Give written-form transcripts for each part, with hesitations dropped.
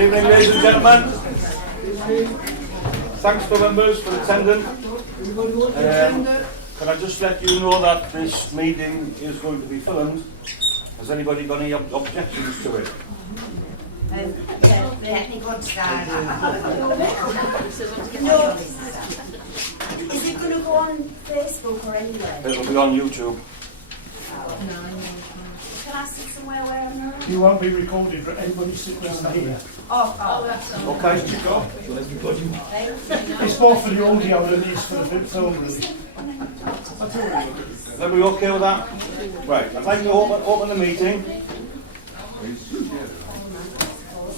Good evening, ladies and gentlemen. Thanks to members for attending. Can I just let you know that this meeting is going to be filmed? Has anybody got any objections to it? Yeah, good start. No. Is it going to go on Facebook or anywhere? It'll be on YouTube. Can I sit somewhere where I'm not? You won't be recorded, but anybody sitting down here. That's all. Okay. It's more for the audio than it is for the film, really. Everybody okay with that? Right, I'd like to open the meeting.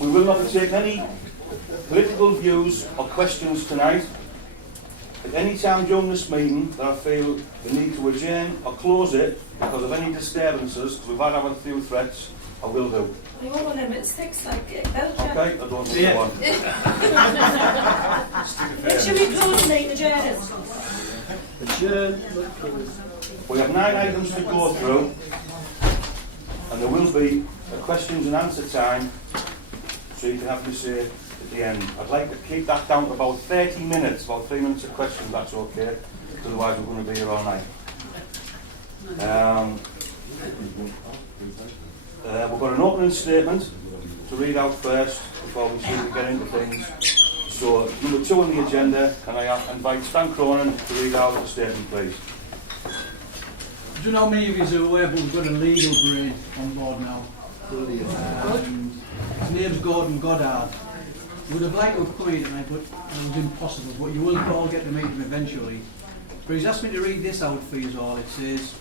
We will not take any political views or questions tonight. At any time during this meeting that I feel the need to adjourn or close it because of any disturbances, because we've had a few threats, I will do. You want to limit sticks like Belgium? Okay, I don't think one. Should we close the adjourn? We have 9 items to go through, and there will be a questions and answer time, so you can have your say at the end. I'd like to keep that down to about 30 minutes, about 3 minutes of questions, that's okay, otherwise we're going to be here all night. We've got an opening statement to read out first before we see we get into things. So, number 2 on the agenda, can I invite Stan Cronin to read out the statement, please? Do you know many of you are aware, but we've got a legal brain on board now. His name's Gordon Goddard. We would have liked to have come here tonight, but it was impossible. But you will all get to meet him eventually. But he's asked me to read this out for you all. It says,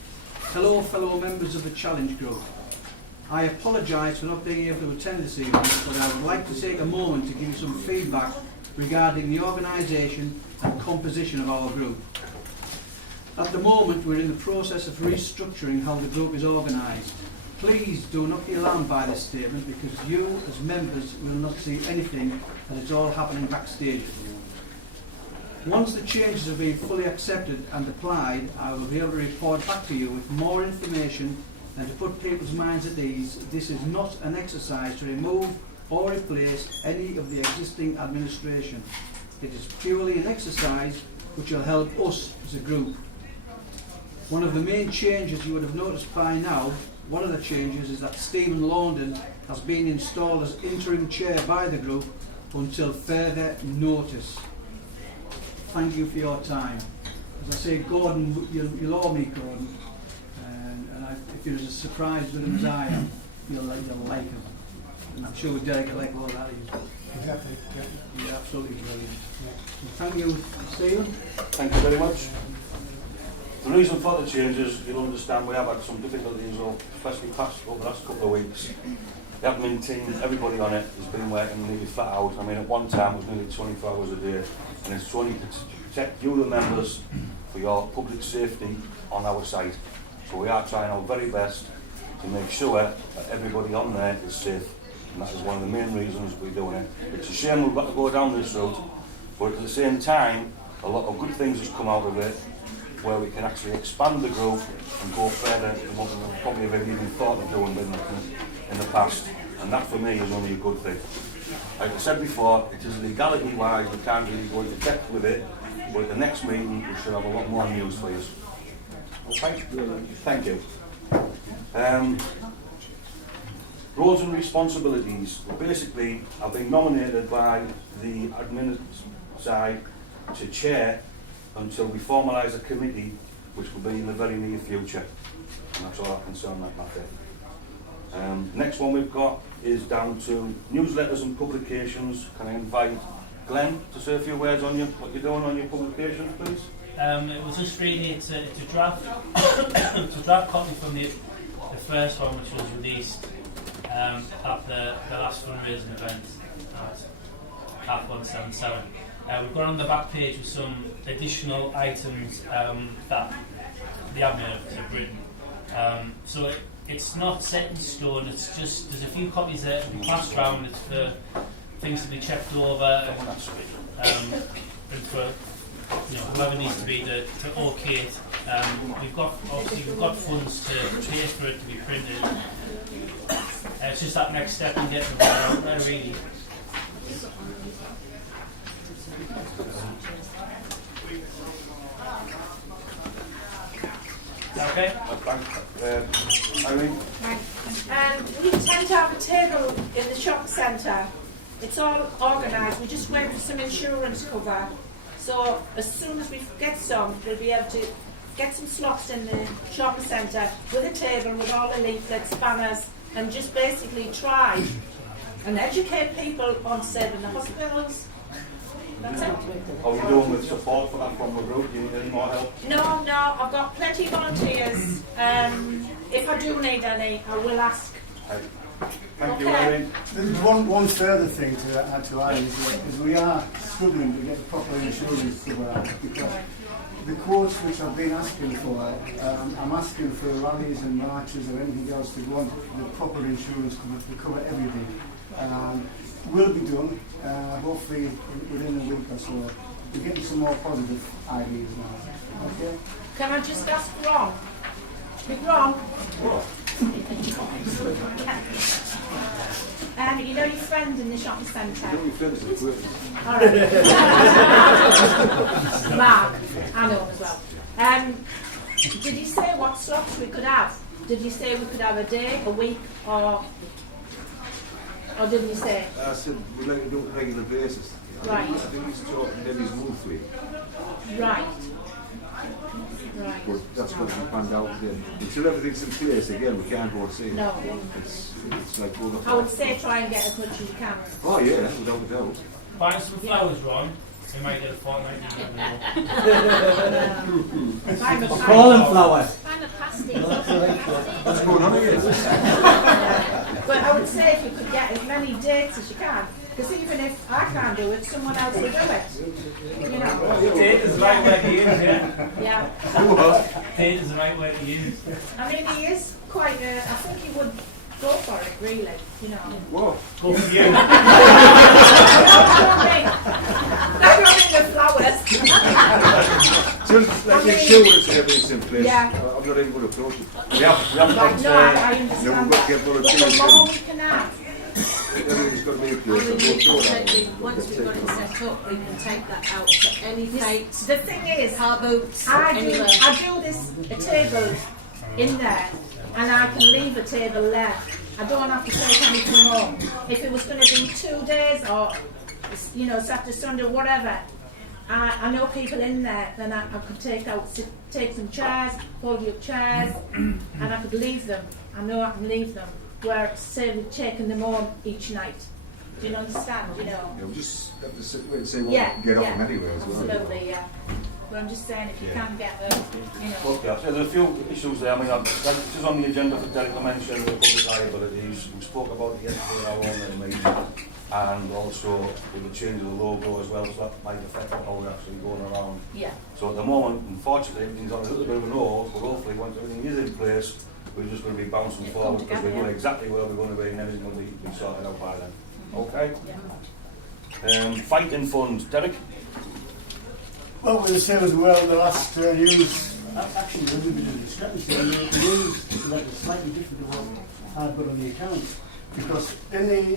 "Hello, fellow members of the Challenge Group. I apologise for not being able to attend this evening, but I would like to take a moment to give you some feedback regarding the organisation and composition of our group. At the moment, we're in the process of restructuring how the group is organised. Please do not be alarmed by this statement, because you, as members, will not see anything as it's all happening backstage. Once the changes have been fully accepted and applied, I will be able to report back to you with more information, and to put people's minds at ease, this is not an exercise to remove or replace any of the existing administration. It is purely an exercise which will help us as a group. One of the main changes you would have noticed by now, one of the changes is that Stephen London has been installed as interim chair by the group until further notice. Thank you for your time." As I say, Gordon, you'll owe me, Gordon. If you're as surprised with him as I am, you'll like him. And I'm sure Derek will like all that. Exactly. Yeah, absolutely brilliant. Thank you, Stephen. Thank you very much. The reason for the changes, you'll understand, we have had some difficulties, especially over the last couple of weeks. The admin team, everybody on it, has been working nearly flat out. I mean, at one time it was nearly 24 hours a day, and it's only to protect you, the members, for your public safety on our site. So we are trying our very best to make sure that everybody on there is safe, and that is one of the main reasons we're doing it. It's a shame we've got to go down this route, but at the same time, a lot of good things has come out of it, where we can actually expand the group and go further than what we probably have even thought of doing in the past, and that for me is only a good thing. Like I said before, it is legality-wise, we can't really go into depth with it, but at the next meeting we should have a lot more news for you. Okay, thank you. Roles and responsibilities. Well, basically, I've been nominated by the admin side to chair until we formalise a committee, which will be in the very near future. And that's all I can say on that matter. Next one we've got is down to newsletters and publications. Can I invite Glenn to say a few words on what you're doing on your publications, please? It was just really, it's a draft, it's a draft copy from the first one, which was released at the last fundraising event at Half 177. We've got on the back page with some additional items that the admin have written. So it's not set in stone, it's just, there's a few copies there to be passed around, it's for things to be checked over and for whoever needs to be to okay it. We've got funds to pay for it to be printed. It's just that next step in getting it out there really. Okay. Irene? We tend to have a table in the shop centre. It's all organised. We're just waiting for some insurance cover. So as soon as we get some, we'll be able to get some slots in the shopping centre with a table with all the leaflets, banners, and just basically try and educate people on saving the hospitals. That's it. How are you doing with support for that from the group? Do you need any more help? No, I've got plenty of volunteers. If I do need any, I will ask. Thank you, Okay. Irene. There's one further thing to add to Ireland is we are struggling to get the proper insurance cover out because the quotes which I've been asking for, I'm asking for rallies and marches or anything else to go on the proper insurance cover to cover everything. Will be done, hopefully within a week or so. We're getting some more positive ideas now. Okay? Can I just ask Ron? Big Ron? You know your friend in the shopping centre? Alright. Mark, I know him as well. Did you say what slots we could have? Did you say we could have a day, a week, or didn't you say? I said we'd like to do it on a regular basis. Right. I think he's talking Debbie's move week. Right. Right. But that's going to be planned out then. Until everything's in place again, we can't go and see it. No. It's like going up. I would say try and get as much as you can. Oh yeah, without a doubt. Buy some flowers, Ron. We might get a fortnight. Cauliflower. What's going on again? But I would say if you could get as many dates as you can, because even if I can't do it, someone else will do it. You know. Date is the right way to use, yeah. Yeah. Date is the right way to use. I mean, he is quite. I think he would go for it, really. You know. Whoa. Go for you. I don't mean the flowers. Till like insurance and everything's in place, Yeah. I'm not even going to approach it. We haven't Right, got, no, I Then understand we've got to that. get But volunteers the more in. we can have, Everything's got to be in place. And I'll we go through can that. take, once we've got it set up, we can take that out to any dates, the thing is, car boats, I anywhere. do this a table in there, and I can leave a table there. I don't have to take anything home. If it was going to be 2 days or, you know, Saturday, Sunday, whatever, I know people in there. Then I could take some chairs, fold up chairs, and I could leave them. I know I can leave them. Where say we're taking them home each night. Do you understand? You know. Yeah, we'll just have to sit, wait and see what Yeah, we can get off yeah, them anyway as well. absolutely, yeah. But I'm just saying, if you can get them, you know. okay, so there's a few issues there. I mean, this is on the agenda for Derek to mention the public liabilities. We spoke about it yesterday in our own meeting, and also with the change of the logo as well, so that might affect how we're actually going around. Yeah. So at the moment, unfortunately, everything's on a little bit of an hold, but hopefully once everything is in place, we're just going to be bouncing It'll forward come because we together, know yeah. exactly where we're going to be and everything will be sorted out by then. Okay? Yeah. Fighting funds. Derek? Well, we're the same as well. The last news, actually, there's a bit of discrepancy. The news is slightly different to what I've got on the account. Because in the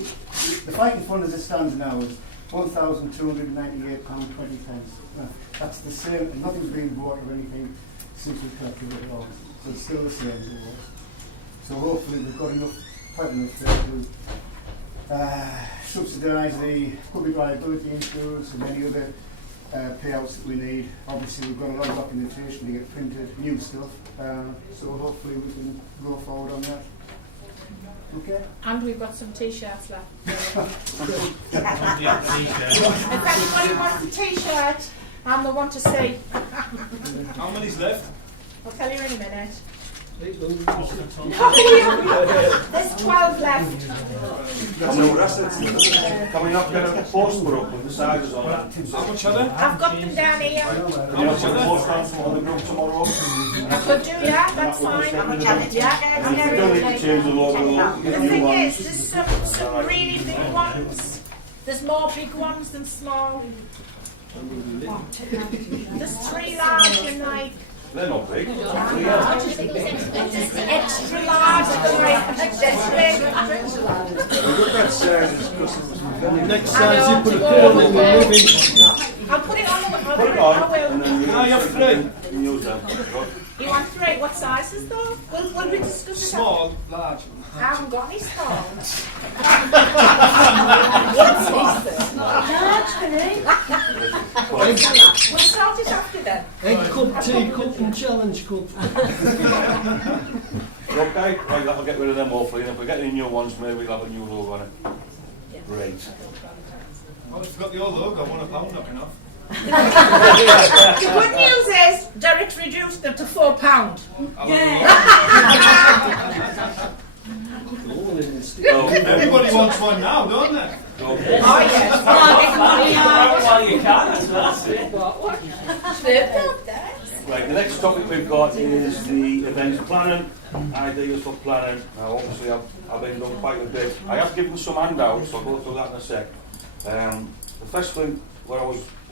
fighting fund as it stands now is £1,298.20. Now, that's the same, and nothing's been bought or anything since we collected it all. So it's still the same as it was. So hopefully we've got quite enough there to subsidise the public liability insurance and any other payouts that we need. Obviously we've got a lot of documentation to get printed, new stuff. So hopefully we can go forward on that. Okay? And we've got some t-shirts left. Yeah, t-shirt. If anybody wants a t-shirt and they want to see, How many's left? I'll tell you in a minute. What's the total? There's 12 left. Can we not get a post put up with the sizes on it? How much are there? I've got them down here. How much are the post on for the group tomorrow? I could do that, that's fine. Yeah, And if we don't need to change the logo, The get new thing ones. is, there's some really big ones. There's more big ones than small. There's 3 large and like They're not big. extra large and like extra big. We've got that size, Next I size, know, you put to a go cone with in the the- living. I'll put it on the Put it on, and I will. then you you're free. can use them. You want 3? What sizes though? Will we discuss it? Small, large. I haven't got any stalls. We'll start it after then. Egg cup, tea cup and challenge cup. Okay, right, that'll get rid of them hopefully, and if we get any new ones, maybe we'll have a new logo on it. Great. Oh, I forgot the old logo, £1 knocking off. The good news is Derek's reduced them to £4. Everybody wants one now, don't they? Okay. Oh yes. While you can, that's it. Right, the next topic we've got is the events planning, ideas for planning. Now obviously I've been done quite a bit. I have given some handouts, so I'll go through that in a sec. The first thing what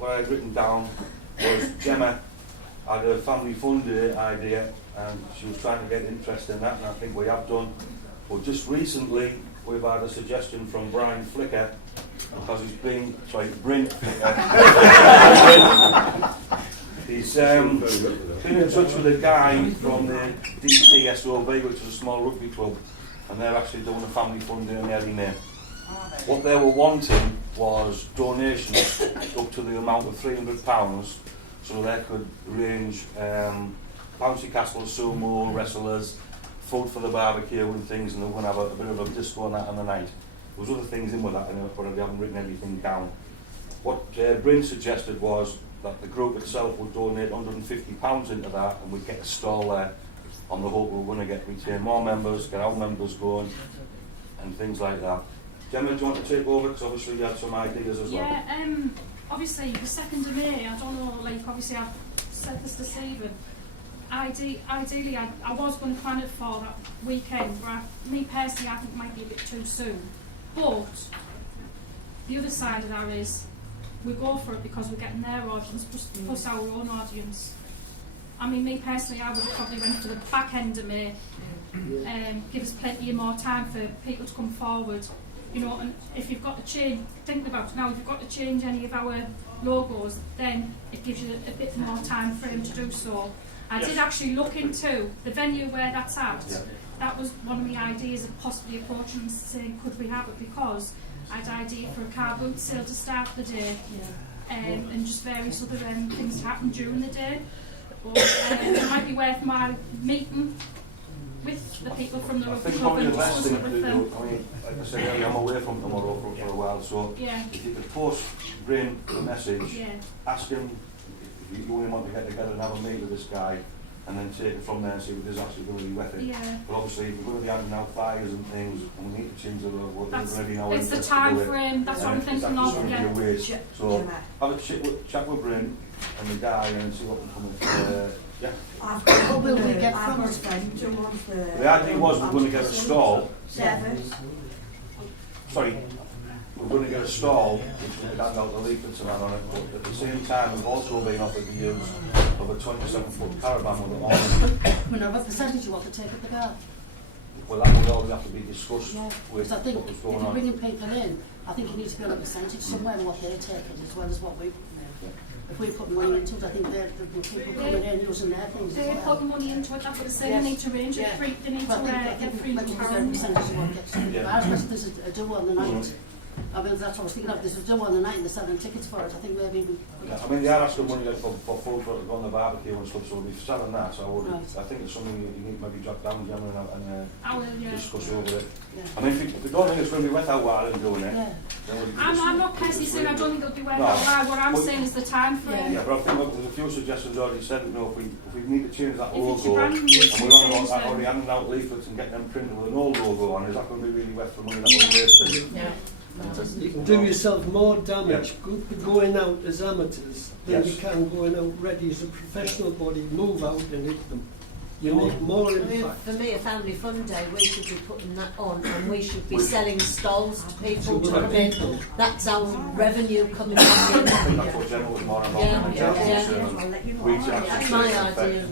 I had written down was Gemma had a family fun day idea and she was trying to get interest in that, and I think we have done. But just recently we've had a suggestion from Brian Flicker, because Bryn Flicker. He's been in touch with a guy from the DTSOB, which is a small rugby club, and they're actually doing a family fun day in early May. What they were wanting was donations up to the amount of £300, so they could arrange bouncy castles, sumo, wrestlers, food for the barbecue and things, and they're going to have a bit of a disco on that on the night. There was other things in with that, but I haven't written anything down. What Bryn suggested was that the group itself would donate £150 into that, and we'd get a stall there on the hope we were going to retain more members, get our members going, and things like that. Gemma, do you want to take over? Because obviously you had some ideas as well. Yeah, obviously the 2nd of May, I don't know, like obviously I've said this to Stephen, ideally I was going to plan it for that weekend, but me personally I think it might be a bit too soon. But the other side of that is we go for it because we're getting their audience plus our own audience. I mean, me personally, I would have probably went for the back end of May, give us plenty more time for people to come forward. You know, and if you've got to change, think about it now, if you've got to change any of our logos, then it gives you a bit more time frame to do so. I did actually look into the venue where that's at. Yeah. That was one of my ideas of possibly approaching and saying, could we have it, because I'd idea for a car boot sale to start the day, and just various other things to happen during the day. But it might be worth my meeting with the people from the rugby club and discussing it with them. I mean, like I said earlier, I'm away from tomorrow for a while, so if you could post Bryn a message, ask him if you only want to get together and have a meet with this guy, and then take it from there and see if there's actually going to be worth it. But obviously, if we're going to be handing out flyers and things, and we need to change the logo, it's the time frame, that's what I'm thinking of. So have a chat with Bryn and the guy and see what we come with. What will we get from us then? The idea was we're going to get a stall. Sorry, we're going to get a stall which we could hand out the leaflets and that on it, but at the same time we've also been offered the use of a 27-foot caravan with an awning. We know what percentage you want to take at the car. Well, that would always have to be discussed with I think what was if going you're on. bringing people in, I think you need to be on a percentage somewhere in what they're taking as well as what we put in. If we put money into it, I think they're the people coming in using their things They're as well. putting money into it, that's what they say, they need to arrange it, they need to get free pounds. There's a do on the night. I mean, that's what I was thinking of. There's a do on the night and they're selling tickets for it. I think maybe we... I mean, they are asking money for food for it to go on the barbecue and stuff, so we'll be selling that. So I think it's something you need to maybe jot down, Gemma, and discuss over it. I mean, if you don't think it's going to be worth our while in doing it, then I'm not personally saying I don't think it'll be worth our while. What I'm saying is the time frame. Yeah, but I think there's a few suggestions already said, you know, if we need to change that logo, and we're already handing out leaflets and getting them printed with an old logo on, is that going to be really worth the money that we're wasting? You can do yourself more damage going out as amateurs than you can going out ready as a professional body. Move out and hit them. You make more impact. For me, a family fun day, we should be putting that on, and we should be selling stalls to people to come in. That's our revenue coming in. I think that's what Gemma was more about. That's my idea.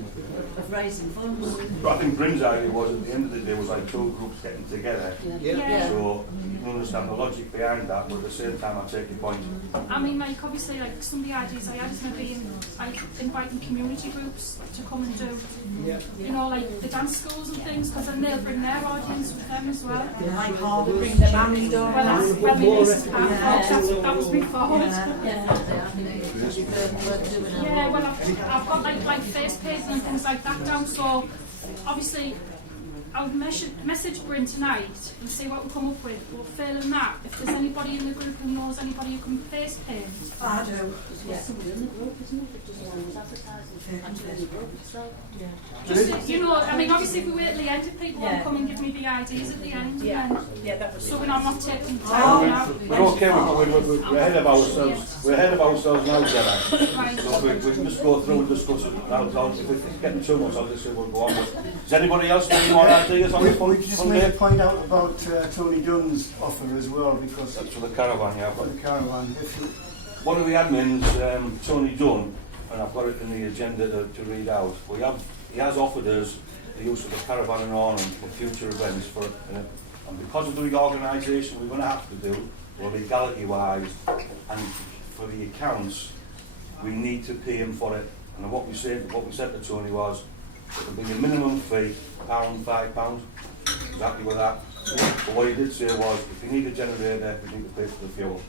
of raising funds. But I think Bryn's idea was at the end of the day was like two groups getting together. Yeah. So you can understand the logic behind that, but at the same time I take your point. I mean, like, obviously, like, some of the ideas I had is maybe like inviting community groups to come and do, you know, like the dance schools and things, because then they'll bring their audience with them as well. Like Hartlepool. Bring the band in. Well, that's when we used to have, that was before. Yeah, well, I've got like face painting and things like that down, so obviously I'll message Bryn tonight and see what we come up with. But failing that, if there's anybody in the group who knows anybody who can face paint. I do. There's somebody in the group, isn't it, that does one of those advertising actually in the group itself. Just, you know, I mean, obviously if we wait at the end, if people want to come and give me the ideas at the end, so when I'm not taking time out. We're okay, we're ahead of ourselves. We're ahead of ourselves now, Gemma. Right. So we can just go through and discuss it. If it's getting too much, obviously we'll go on. Does anybody else have any more ideas on this one? We could just make a point out about Tony Dunn's offer as well, because That's for the caravan, yeah. for the caravan. One of the admins, Tony Dunn, and I've got it in the agenda to read out. He has offered us the use of the caravan and awning for future events, and because of the reorganisation we're going to have to do, well, legality-wise, and for the accounts, we need to pay him for it. And what we said to Tony was, it would be a minimum fee, £5, exactly with that. But what he did say was, if you need a generator, we need to pay for the fuel.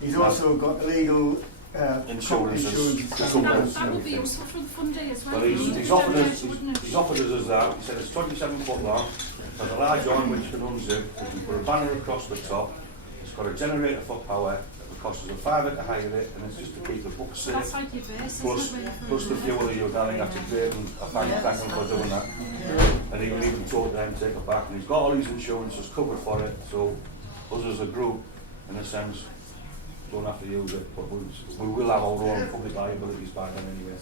He's also got legal Insurances. That would be useful for the fund day as well. But he's offered us that. He said it's 27 foot long, there's a large awning which can unzip, we can put a banner across the top, it's got a generator for power, it costs us a £5 to hire it, and it's just to keep the books safe. That's like your base, Plus the fuel that you're down, that's a great, and I thank him for doing that. And he even told them to take it back, and he's got all his insurances covered for it, so us as a group, in a sense, don't have to use it, but we will have our own public liabilities by then anyway.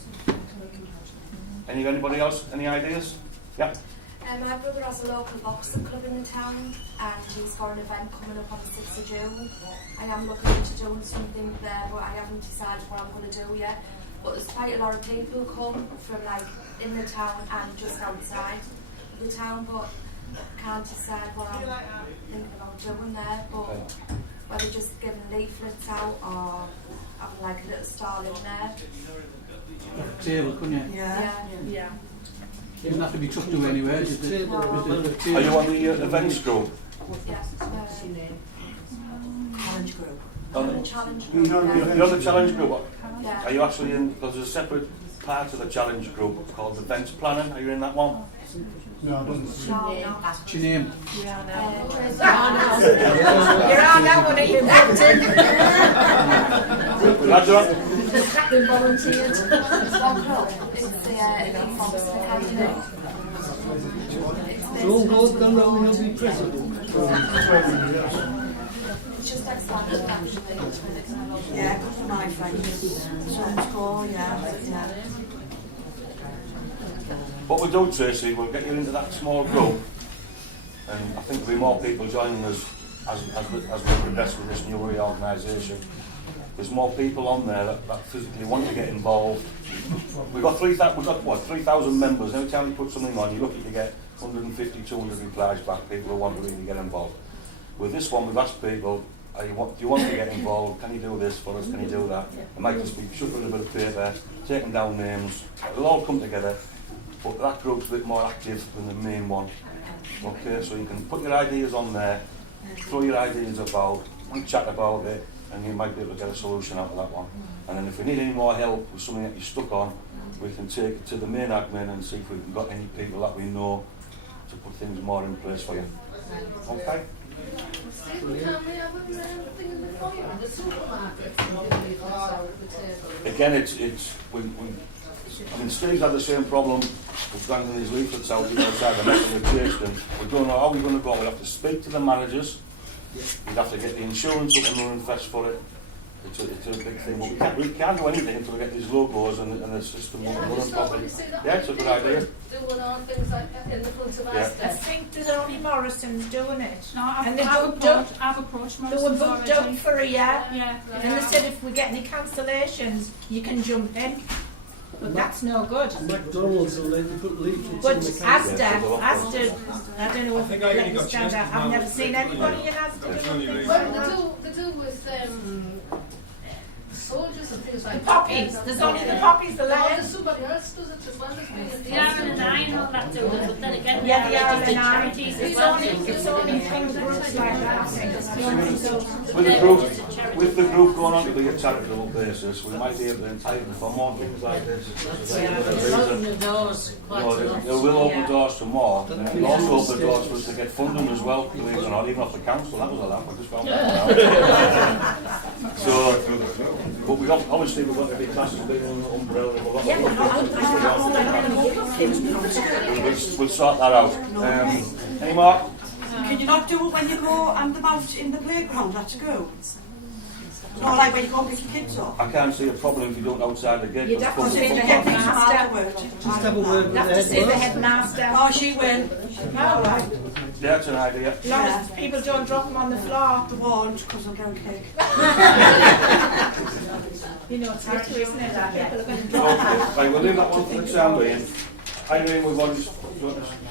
Anybody else? Any ideas? Yeah? My brother has a local boxing club in the town, and he's got an event coming up on the 6th of June. I am looking into doing something there, but I haven't decided what I'm going to do yet. But there's quite a lot of people come from like in the town and just outside the town, but I can't decide what I'm thinking about doing there. But whether just giving leaflets out or having like a little stall in there. Table, couldn't you? Yeah. It doesn't have to be tucked away anywhere. Just a Are you on the events group? Yeah. Challenge group. On the challenge You're group. not You're on the challenge group? Yeah. Are you actually in, because there's a separate part of the challenge group called events planning, are you in that one? No, it doesn't. No. What's your name? You're on that one, are you, Captain? Roger. Captain volunteered. It's one club. It's the Foxton candidate. Don't go down now, you'll be president. It's just expanded actually. Yeah, good for my friends. Sounds cool, yeah. What we'll do, Tracy, we'll get you into that small group, and I think there'll be more people joining us as we progress with this new reorganisation. There's more people on there that physically want to get involved. We've got 3,000 members. Every time you put something on, you're lucky to get 150, 200 replies back, people who want to really get involved. With this one, we've asked people, do you want to get involved? Can you do this for us? Can you do that? It might just be shuffling a bit of paper, taking down names. It'll all come together. But that group's a bit more active than the main one. Okay, so you can put your ideas on there, throw your ideas about, we chat about it, and you might be able to get a solution out of that one. And then if we need any more help with something that you're stuck on, we can take it to the main admin and see if we've got any people that we know to put things more in place for you. Okay? Again, I mean, Steve's had the same problem with banging his leaflets out outside the net and we've chased them. We don't know how we're going to go. We have to speak to the managers. We'd have to get the insurance up and running fast for it. It's a big thing. But we can't do anything until we get these logos and the system running properly. Yeah, it's a good idea. Doing all things like that in the front of our Yeah. I think there's only Morrison's doing it. No, And I've approached They were Morrison's booked up already. for a year. Yeah. And they said if we get any cancellations, you can jump in. But that's no good. McDonald's will let you put leaflets But in the counter. Asda, I don't know I if think I only let me got stand checked out. I've never seen anybody in Asda That's doing only things right. like that. They do with soldiers and things like Poppies, that. there's only the poppies, the Oh, there's letters. somebody else does it as well as me. The R&I and all that do it, but then again, Yeah, the just the R&I. charities as It's well. only things groups like that. I think. It's only so- With the group going on to be a charitable basis, we might be able to entitle them for more things like this. Open the doors quite a lot. It will open doors to more, and it will also open doors for us to get funding as well, believe it or not, even off the council. That was a laugh, I just found that out. So, but we obviously we're going to be classed as being an umbrella of a lot of Yeah, other but things. We'll sort that out. Any more? Can you not do it when you go and about in the playground at school? No, like when you go and pick your kids up. I can't see a problem if you don't outside the gate. You'd have to see the headmaster. Just have a word with You'd have to see the headmaster. Oh, she will. Oh, right. Yeah, that's an idea. As long as people don't drop them on the floor. The won't, because I'm going to cake. You know, it's tricky, isn't it? That people are going to drop them. Right, we'll leave that one for the time being. Irene, we've already say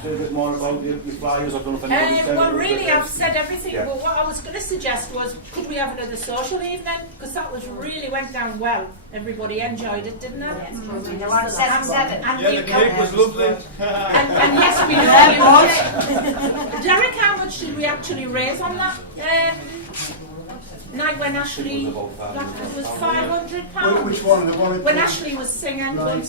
a bit more about the flyers. I don't know if anybody's Well, really, I've said everything. Yeah. But what I was going to suggest was, could we have another social evening? Because that was really went down well. Everybody enjoyed it, didn't it? Yeah, And Yeah, the cake was lovely. and yes, we know. Derek, how much did we actually raise on that night when Ashley? It was £500. Which one? The one When Ashley was singing. Right.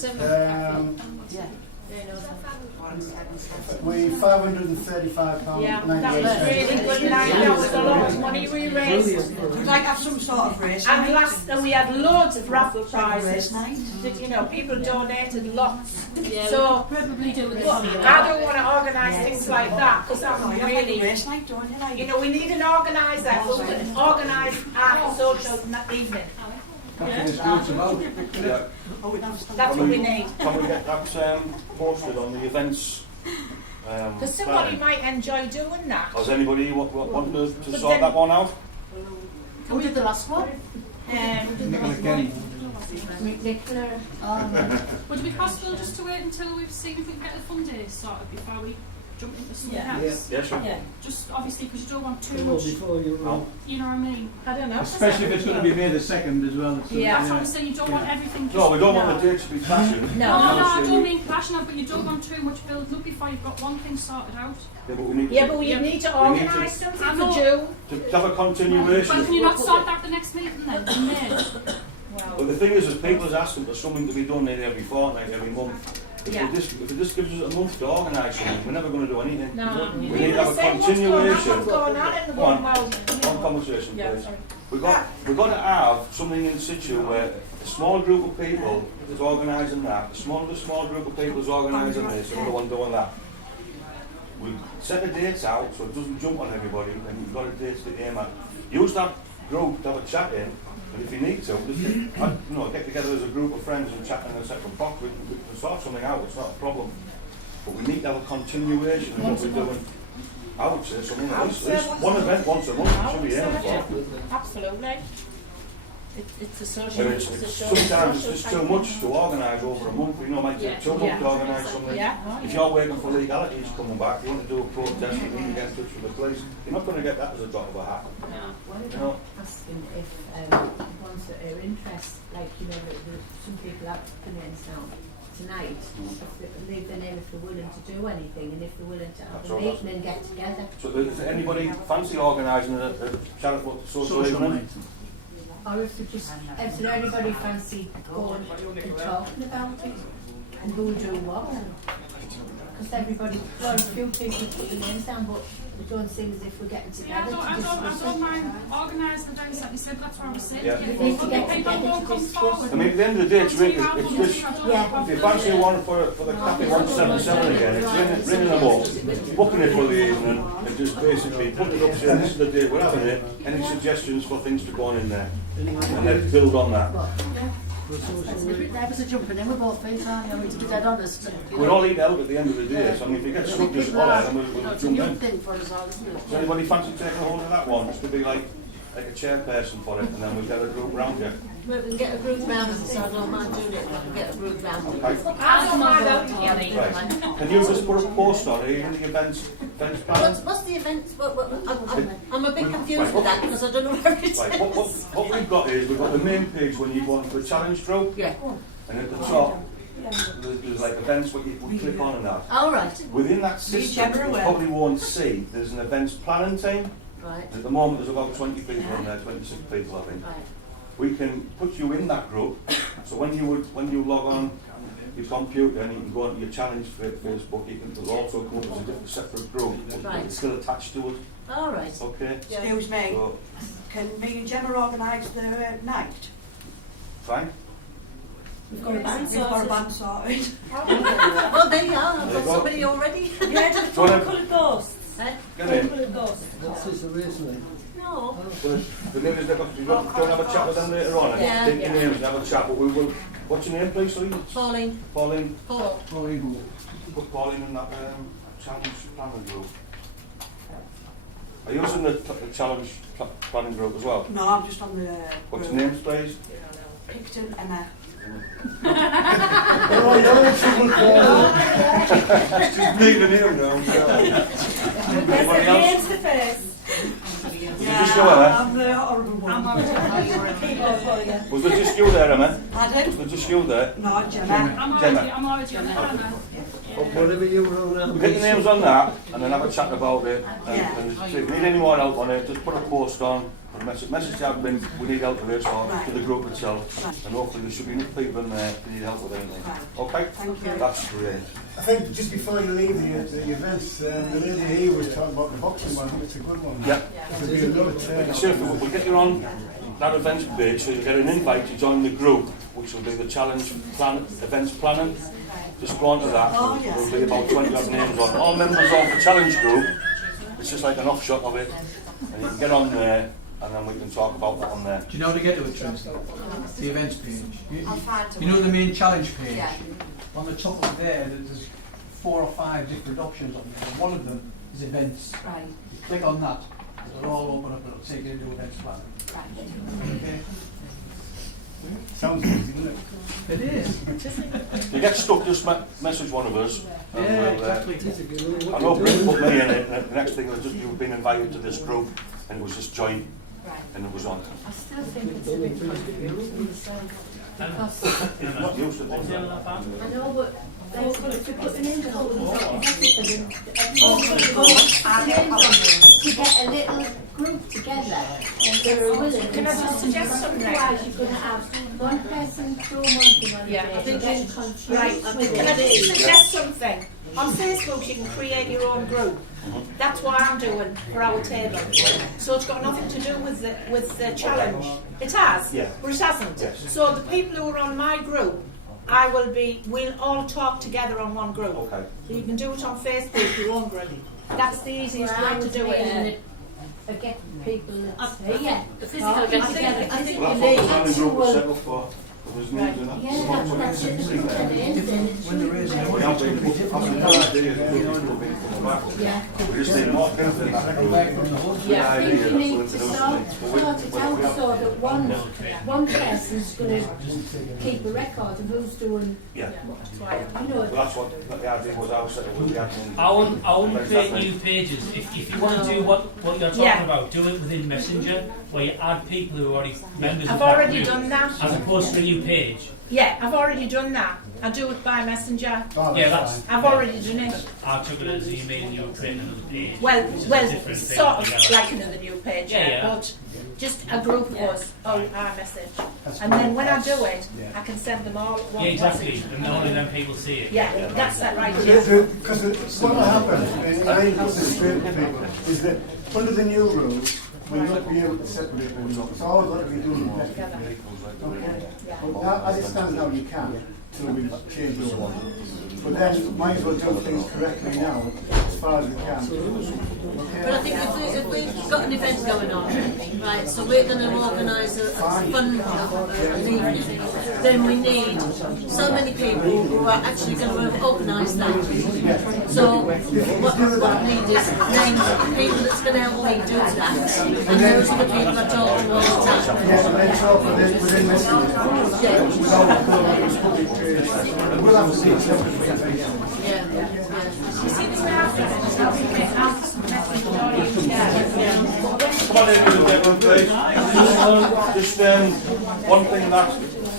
We £535. Yeah, that was really good night. That was a lot of money we raised. We'd like to have some sort of race And night. and we had loads of raffle Race prizes. night. That, you know, people donated lots. Yeah, So probably do with but this. I don't want to organise things like that because Oh, I'm you have like a really, race night, don't you? Like, you know, we need an organiser who can organise our social evening. That's what this group's about. Yeah. oh, we'd have some. That's what we need. Can we get that posted on the events? Because somebody might enjoy doing that. Has anybody want to But sort then- that one out? Who did the last one? Nicola Kenny. Would it be possible just to wait until we've seen if we can get the fund day sorted before we jump into something else? Yes, sure. Just obviously because you don't want too Come on, much, before you run. you know what I mean? I don't know. Especially if it's going to be May the 2nd as well. So, Yeah. That's what I'm saying, you don't want everything just... No, we don't want the dates to be clashing. No. No, I Obviously, don't mean clashing out, but you don't want too much build up before you've got one thing sorted out. Yeah, but we need Yeah, but we need to organise I something know. for June. to have a continuation. Well, can you not sort that the next meeting then, in May? But the thing is people is asking for something to be done nearly every fortnight, every month. If Yeah. it just gives us a month to organise something, we're never going to do anything. No. We People need to are have a saying what's going on in the One. world. One conversation, Yeah, please. sorry. We've got to have something in situ where a small group of people is organising that, a small group of people is organising this, another one doing that. We set the dates out so it doesn't jump on everybody, and you've got a date to aim at. Use that group to have a chat in, and if you need to, just get together as a group of friends and chat in a separate box. We can sort something out, it's not a problem. But we need to have a continuation of what we're doing. I would say something at least one event once a month should be aiming for. Absolutely. It's a social. And sometimes it's just too much to organise over a month. You know, it might take 2 months to organise something. Yeah. If you're waiting for legalities coming back, you want to do a protest, you need to get in touch with the police. You're not going to get that as a drop of a hat. You know? Asking if ones that are interested, like, you know, some people have come in now tonight, if they leave their name if they're willing to do anything and if they're willing to have a meeting and get together. So does anybody fancy organising a charitable social evening? Or if there anybody fancy going and talking about it and who do what. Because everybody, well, a few people put their names down, but it don't seem as if we're getting Yeah, together I to discuss don't it. mind organising the days that you said, that's what I was saying. Yeah. If We need to get people together won't to come discuss forward. I mean, at the end of the day, it's just, Yeah. if you fancy one for the Cafe 177 again, it's ringing them up, booking it for the evening, and just basically putting it up, saying this is the day we're having it, any suggestions for things to go on in there, and let's build on that. That's a bit nervous of jumping in with both feet, aren't you? I mean, to be dead honest. We'll all eat out at the end of the day, so I mean, if you get stuck, just all right, then we'll It's a jump new in. thing for us all, isn't it? Does anybody fancy taking a hold of that one, just to be like, like a chairperson for it, and then we'll get a group round you. We can get a group round us, so I don't mind doing it. We can get a group round us. Okay. I don't mind out together. Right. Can you just put a post on it in the events plan? What's the event? I'm a bit confused with that because I don't know where it is. Right. What we've got is we've got the main page when you go onto the challenge group, Yeah. and at the top there's like events what you would click on and that. All right. Within that system, you probably won't see there's an events planning team. Right. At the moment, there's about 20 people on there, 26 people, I think. Right. We can put you in that group, so when you log on your computer and you can go onto your challenge Facebook, you can also come up as a different separate group, but Right. it's still attached to it. All right. Okay. Excuse me. So, Can me and Gemma organise the night? fine. We've got a band sorted. Well, there you are. I've There you got go. somebody already. Yeah, the Do you wanna- coloured ghosts. Get in. Coloured ghosts. That's his reasoning. No. So the name is, you go and have a chat with them later on. Yeah. Take your names and have a chat, but we will. What's your name, please? Sorry. Pauline. Pauline. Paul. Put Pauline in that challenge planning group. Are you in the challenge planning group as well? No, I'm just on the. What's your names, please? Picton Emma. Oh, you're trouble, Paul. She's making a name now. Anybody else? Name's the face. Was it just you, Emma? I'm the horrible one. I'm horrible. Was it just you there, Emma? Pardon? Was it just you there? No, Gemma. I'm already on the Hannah. Whatever you were on, Get your names on that and then have a chat about it. And if you need any more help on it, just put a post on. Put a message to admin, we need help with this, or to the group itself. And hopefully there should be enough people in there who need help with anything. Okay? Thank you. That's great. I think just before you leave the events, the lady here was talking about the boxing one. I think it's a good one. Yeah. It'll be a lot of Sure, we'll get you on that events page so you get an invite to join the group, which will be the challenge plan, events planning. Just go on to that. Oh, yes. There'll be about 20 odd names on. All members of the challenge group. It's just like an offshot of it. And you can get on there and then we can talk about that on there. Do you know how to get to it, Tracy? The events page. I'll find a You know way. the main challenge page? Yeah. On the top of there, there's 4 or 5 different options on there. And one of them is events. Right. You click on that, it'll all open up and it'll take you into events planning. Right. Okay? Sounds easy, doesn't it? It is. If you get stuck, just message one of us. And Yeah, we'll, exactly. I know Brent put me in it, and the next thing was just you've been invited to this group, and it was just join, and it was on. I still think it's a bit confusing myself. Because Not used to What was it. the other part? I know, but like, if you put the names on, everyone's got to go names on to get a little group together. Can I just suggest something? Otherwise, you're going to have one person throw one thing on Yeah, the I think then that's confused right. with Can I it. just suggest something? On Facebook, you can create your own group. That's what I'm doing for our table. So it's got nothing to do with the challenge. It has, Yeah. but it hasn't. Yes. So the people who are on my group, we'll all talk together on one group. Okay. So you can do it on Facebook, your own group. That's the easiest way to do it. Get people yeah, The physical get together. I think Well, you that's need what the planning group was set actual. up for. There was names in that. Yeah, that's it. When there is, We have been put up in the ideas that we've still been coming back. Yeah. We just need more people in that group. Yeah, I think you need to That's sort what it out so that one person's going to keep a record of who's doing, Yeah. you know. Well, that's what the idea was. I was set up with the admin. I wouldn't create new pages. If you want to do what you're talking Yeah. about, do it within Messenger, where you add people who are already members I've of that already group, done that. as opposed to a new page. Yeah, I've already done that. I do it by Messenger. Oh, Yeah, that's that's. I've already done it. I took it as you made and you were creating another page. Well, which is a well, different thing sort of altogether. like another new page, Yeah, yeah. but just a group of us on our message. And then when I do it, I can send them all one Yeah, exactly. message. And only then people see it. Yeah, that's that right, yeah. Because what will happen, and I put this straight to people, is that under the new rules, we'll not be able to separate them. It's all got to be done collectively. Okay? But now, as it stands now, you can. till we change the one. But then might as well do things correctly now, as far as we can. But I think if we've got an event going on, right, so we're going to organise a fun an evening, then we need so many people who are actually going to organise that. So what we need is names of the people that's going to help me do that, and those are the people I talk to all the time. Yeah, but then talk within this year, without the public creation. We'll have to see something. Yeah. You see this now? How we get out message audience. Come on in, gentlemen, please. Just one thing that's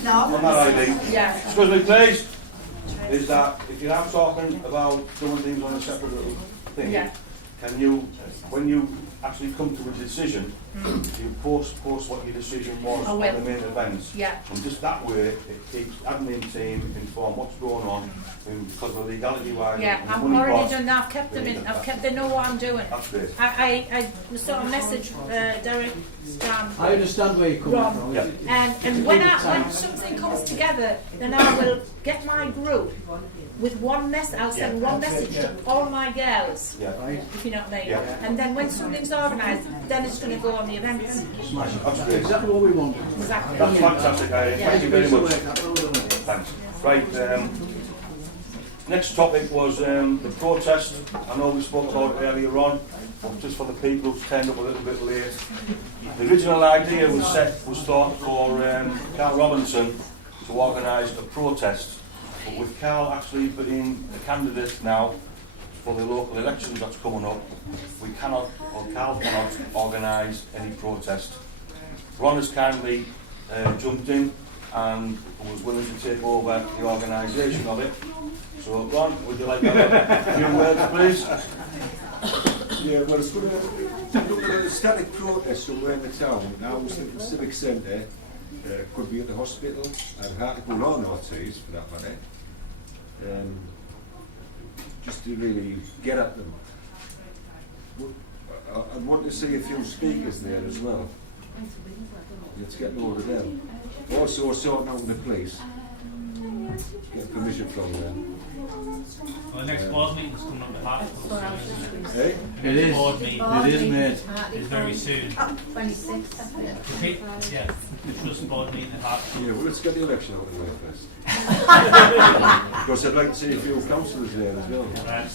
on that ID. Yeah. Excuse me, please. Is that if you are talking about doing things on a separate little thing, Yeah. can you, when you actually come to a decision, you post what your decision was I on will. the main events, Yeah. and just that way it keeps admin team informed what's going on, and because of legality wise. Yeah, I've already done that. I've kept them in. I've kept. They know what I'm doing. That's great. I sort of message Derek, Stan. I understand where you're coming Ron. from. Yeah. And when something comes together, then I will get my group with one message. I'll send one message to all my girls, Yeah. if you know what I mean. Yeah. And then when something's organised, then it's going to go on the events. That's great. Exactly what we want. Exactly. That's fantastic, Irene. Thank you very much. Thanks. Thanks. Right, next topic was the protest. I know we spoke about it earlier on, but just for the people who turned up a little bit late. The original idea was thought for Carl Robinson to organise a protest, but with Carl actually being a candidate now for the local elections that's coming up, we cannot, or Carl cannot, organise any protest. Ron has kindly jumped in and was willing to take over the organisation of it. So Ron, would you like to have a few words, please? Yeah, well, it's going to look at a static protest somewhere in the town. Now, I was thinking Civic Centre, could be at the hospital, at Hartlepool or North Tees, for that matter. Just to really get at them. I'd want to see a few speakers there as well. Let's get a load of them. Also sorting out the police. Get permission from them. Well, the next board meeting is coming up at Hartlepool. Hey? It is. Board meeting It is, mate. is very soon. 26th, I think. Yeah, the trust board meeting at Hartlepool. Yeah, well, let's get the election out of the way first. Because I'd like to see a few councillors there as well. Right.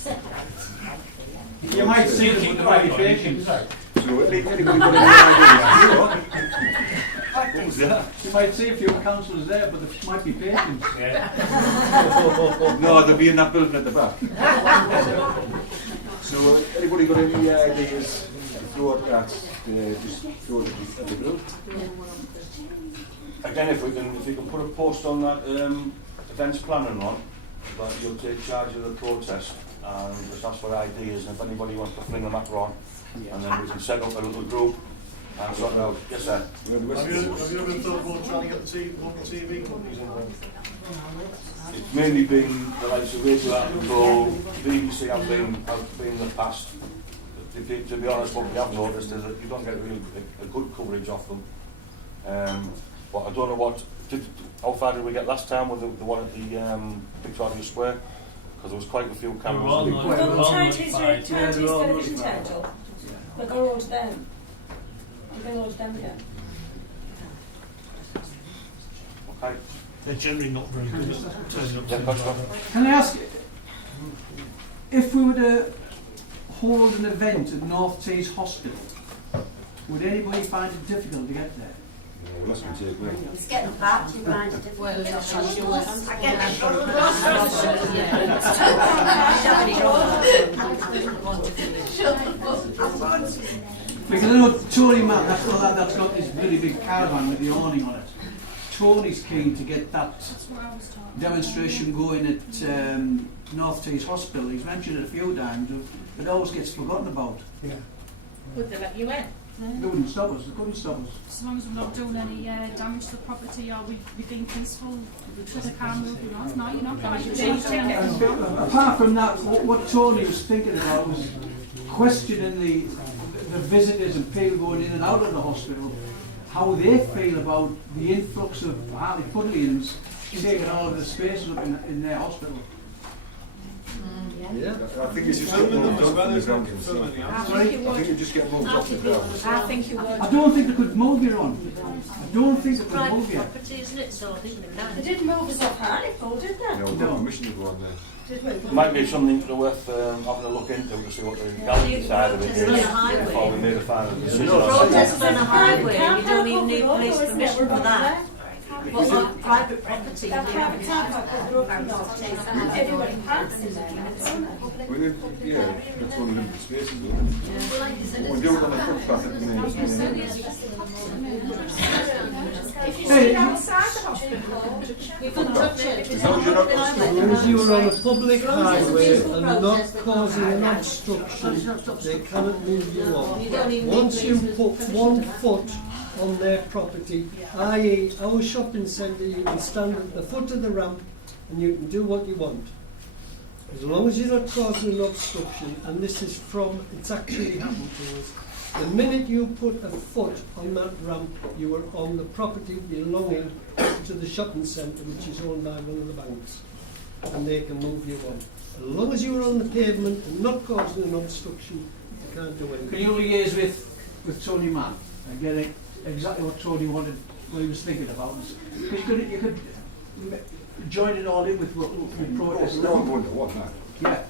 You might see them with the mighty patience. So anybody got any ideas? What was that? You might see a few councillors there, but there might be patients. Yeah. No, they'll be in that building at the back. So anybody got any ideas to throw at that? Just throw it at the group. Again, if you can put a post on that events planning on, that you'll take charge of the protest and just ask for ideas, and if anybody wants to fling them at Ron, and then we can set up a little group and sort it out. Yes, sir. Have you ever thought about trying to get the local TV companies involved? It's mainly been the likes of Radio Hartlepool, BBC have been in the past. To be honest, what we have noticed is that you don't get really a good coverage of them. But I don't know how far did we get last time with the one at the Victoria Square? Because there was quite a few cameras. We're all Charities television turned up. We'll go all to them. We'll bring all to them again. Okay. They're generally not very good at turning up. Yeah, that's right. Can I ask, if we were to hold an event at North Tees Hospital, would anybody find it difficult to get there? No, well, that's going to take away. It's getting bad. You find it Well, difficult. it's not sure. I get Because I know Tony Matt, that's got this really big caravan with the awning on it. Tony's keen to get that demonstration going at North Tees Hospital. He's mentioned it a few times, but it always gets forgotten about. Yeah. Would they let you in? They wouldn't stop us, they couldn't stop us. As long as we're not doing any damage to the property or we're being peaceful, so they can't move you off. No, you're not going to change tickets. Apart from that, what Tony was thinking about was questioning the visitors and people going in and out of the hospital, how they feel about the influx of Hartlepoolians taking all of the spaces up in their hospital. Yeah. I think it's just getting moved on from the ground. I think it just get moved off the ground. I think you would. I don't think they could move you on. I don't think they could Private move you. property, isn't it? So I think they're They didn't move us off Hartlepool, did they? No, we've got permission to go on there. It might be something worth having a look into to see what the legality side of it is before we made a final decision. Protest on a highway, you don't even need police permission for that. But like private property, Everybody parks in there. Well, yeah, that's one of the spaces, though. We'll do it on the footpath at the minute. If you sit outside the hospital, you can touch it. As long as you're not As long as you're on a public highway and not causing an obstruction, they cannot move you on. Once you put 1 foot on their property, i.e. our shopping centre, you can stand at the foot of the ramp and you can do what you want. As long as you're not causing an obstruction, and this is from, it's actually happened to us, the minute you put a foot on that ramp, you are on the property belonging to the shopping centre, which is owned by one of the banks, and they can move you on. As long as you're on the pavement and not causing an obstruction, you can't do anything. Can you liaise with Tony Mann and get exactly what Tony wanted, what he was thinking about? Because you could join it all in with protest. No one would want that. Yeah.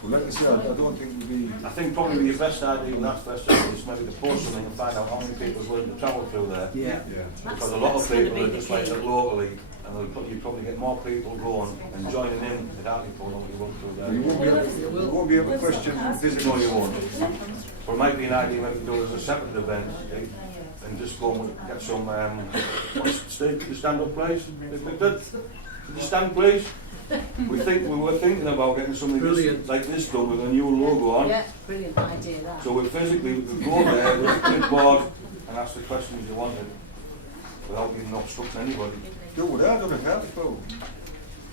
Well, like I said, I don't think we'd be... I think probably the best idea in that first is maybe to post something and find out how many people are willing to travel through there. Yeah. Because a lot of people are just like it locally, and you probably get more people going and joining in at Hartlepool than what you will through there. You won't be able to question physically. No, you won't. But it might be an idea maybe to do it as a separate event, and just go and get some, what's the stand-up place? The stand place? We were thinking about getting something like this done with a new logo on. Yeah, brilliant idea that. So we physically go there with a clipboard and ask the questions you wanted without even obstructing anybody. Do what I done at Hartlepool.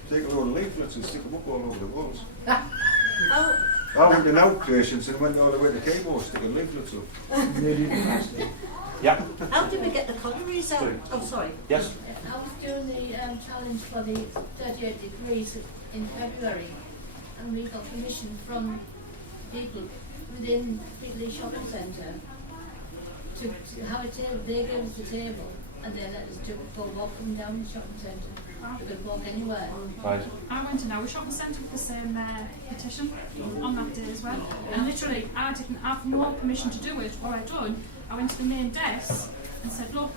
Take a load of leaflets and stick them up all over the walls. I went in outpatients and went all the way to Cable sticking leaflets up. Yeah. How did we get the collieries out? Sorry. Oh, sorry. Yes. I was doing the challenge for the 38 degrees in February, and we got permission from people within Piccadilly Shopping Centre to have a table. They gave us the table, and they let us go walking down the shopping centre. We could walk anywhere. Right. I went to our shopping centre with the same petition on that day as well, and literally I didn't have no permission to do it. What I done, I went to the main desk and said, look,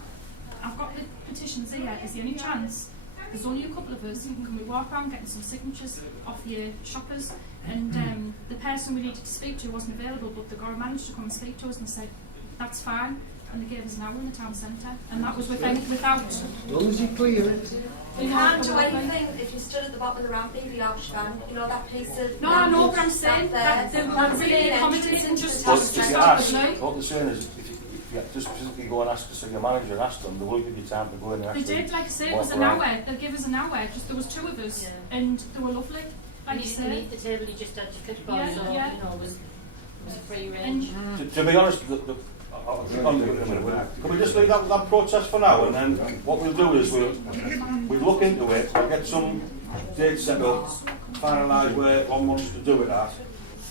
I've got the petitions here, is there any chance? There's only a couple of us, can we walk around getting some signatures off your shoppers? And the person we needed to speak to wasn't available, but the guy managed to come and speak to us and said, that's fine. And they gave us an hour in the town centre, and that was without... As long as you clear it. You can't do anything if you stood at the bottom of the ramp, the arch van, you know that piece of... No, I know, but I'm saying that they were really accommodating, just But just if you out ask, the blue. what they're saying is, if you just physically go and ask to see your manager and ask them, they will give you time to go in and They actually did, like I say, it walk was an around. hour. They'll give us an hour. Just there was 2 of us, and they were lovely. Like you You say. need the table, you just had to click on, Yeah, so yeah. you know, it was free range. To be honest, can we just leave that protest for now, and then what we'll do is we'll look into it, we'll get some dates set up, finalise where one wants to do it at,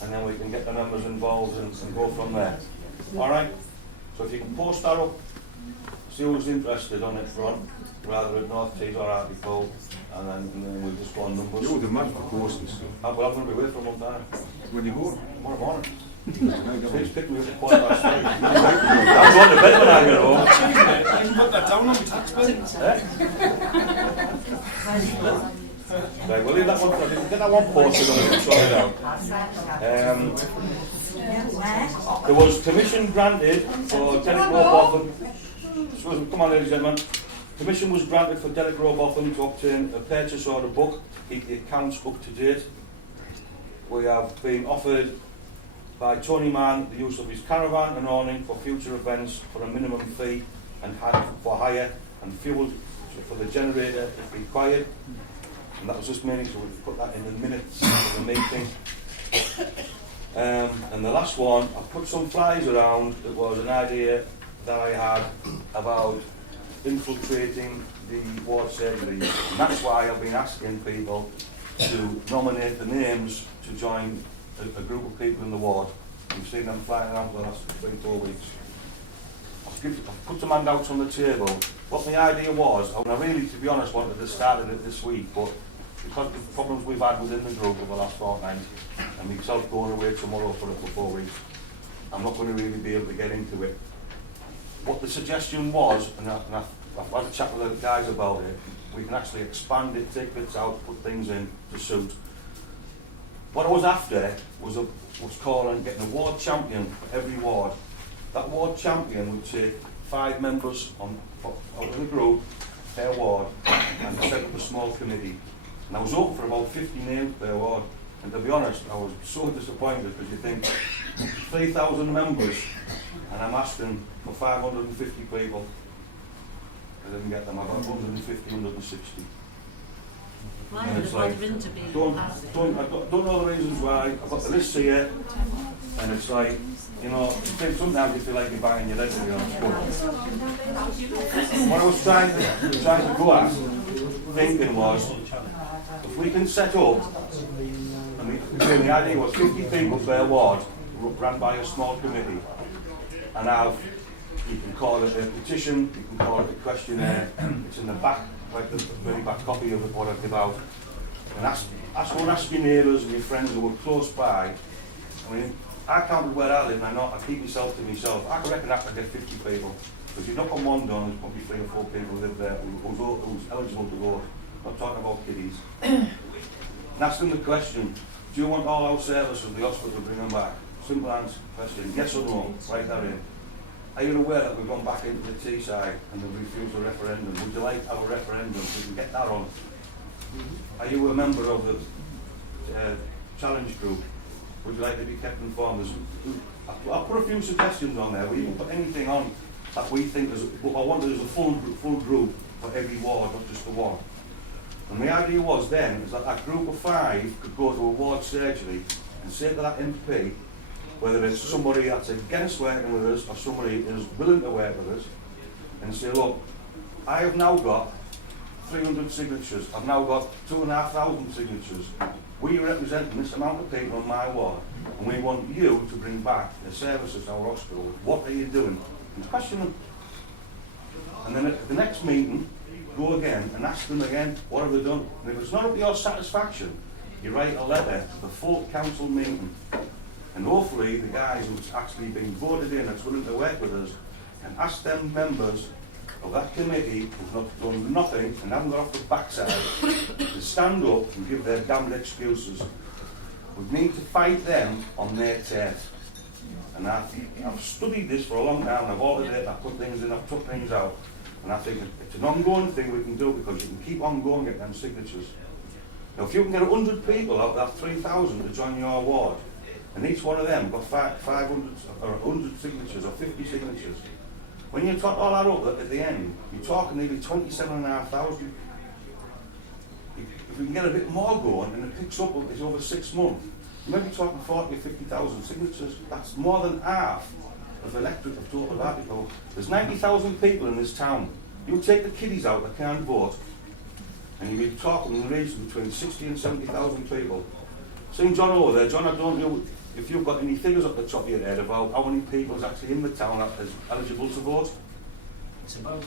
and then we can get the members involved and go from there. Alright? So if you can post that up, see who's interested on it front, rather at North Tees or Hartlepool, and then we'll just go on numbers. You're the man for posting stuff. Well, I'm going to be away for a month, aren't I? When you go? Tomorrow morning. Please pick me up at 8:15. I'm going to bed when I get home. You can put that down on your tax bill. Right, we'll leave that one. Get that one posted on it. Sorry down. There was permission granted for Derek Robotham. Come on, ladies and gentlemen. Permission was granted for Derek Robotham to obtain a purchase order book to keep the accounts up to date. We have been offered by Tony Mann the use of his caravan and awning for future events for a minimum fee and for hire and fuel for the generator if required. And that was just mainly so we could put that in the minutes of the meeting. And the last one, I put some flyers around. It was an idea that I had about infiltrating the ward surgery. And that's why I've been asking people to nominate the names to join a group of people in the ward. We've seen them flying around for the last 3-4 weeks. I've put some handouts on the table. What my idea was, and I really, to be honest, wanted to start it this week, but because of the problems we've had within the group over the last fortnight, and myself going away tomorrow for 4 weeks, I'm not going to really be able to get into it. What the suggestion was, and I've had a chat with the guys about it, we can actually expand it, take bits out, put things in to suit. What I was after was calling, getting a ward champion for every ward. That ward champion would take 5 members out of the group per ward and set up a small committee. And I was hoping for about 50 names per ward. And to be honest, I was so disappointed because you think 3,000 members and I'm asking for 550 people. I didn't get them. I got 150, 160. Why And would it's a like, board of Inter be I don't know the reasons why. I've got the list here, and it's like, you know, sometimes you feel like you're banging your head, to be honest. But what I was trying to go at, thinking was, if we can set up, and the idea was 50 people per ward, run by a small committee, and you can call it a petition, you can call it a questionnaire, it's in the back, like the very back copy of what I give out, and ask your neighbours and your friends who were close by. I mean, I counted where I live, and I keep myself to myself. I reckon I could get 50 people. If you knock on one door, there's probably 3 or 4 people who live there who's eligible to vote. I'm not talking about kiddies. And ask them the question, do you want all our services of the hospital to bring them back? Simple answer, question, yes or no, write that in. Are you aware that we've gone back into the Teesside and they've refused a referendum? Would you like our referendum? We can get that on. Are you a member of the challenge group? Would you like to be kept informed? I'll put a few suggestions on there. We can put anything on that we think is, but I wanted as a full group for every ward, not just the one. And the idea was then is that group of 5 could go to a ward surgery and say to that MP, whether it's somebody that's against working with us or somebody who's willing to work with us, and say, look, I have now got 300 signatures, I've now got 2,500 signatures. We represent this amount of people in my ward, and we want you to bring back the services to our hospital. What are you doing? And question them. And then at the next meeting, go again and ask them again, what have they done? And if it's not up to your satisfaction, you write a letter to the full council meeting. And hopefully the guys who's actually been voted in that's willing to work with us can ask them members of that committee who've not done nothing and haven't got off the backside to stand up and give their damned excuses. We need to fight them on their turf. And I've studied this for a long time, and I've ordered it, I've put things in, I've took things out. And I think it's an ongoing thing we can do because you can keep on going getting them signatures. Now if you can get 100 people out of that 3,000 to join your ward, and each one of them got 500 or 100 signatures or 50 signatures. When you tot all that up at the end, you're talking nearly 27,500. If we can get a bit more going and it picks up it's over 6 months, you might be talking 40 or 50,000 signatures. That's more than half of the electorate of total Hartlepool. There's 90,000 people in this town. You take the kiddies out that can't vote, and you'll be talking in the region between 60 and 70,000 people. Seeing John over there, John, I don't know if you've got any figures up the top of your head about how many people is actually in the town that is eligible to vote? It's about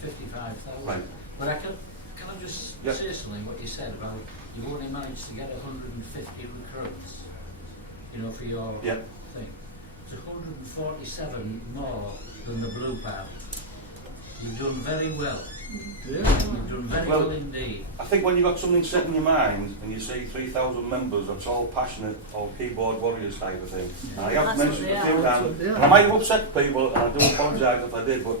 55,000. Right. But can I just say something what you said about you only managed to get 150 recruits, you know, for your thing. It's 147 more than the blue path. You've done very well. Yeah. You've done very well indeed. I think when you've got something set in your mind and you see 3,000 members, that's all passionate or keyboard warriors type of thing. And I have mentioned it a few times, and I might have upset people, and I do apologise if I did, but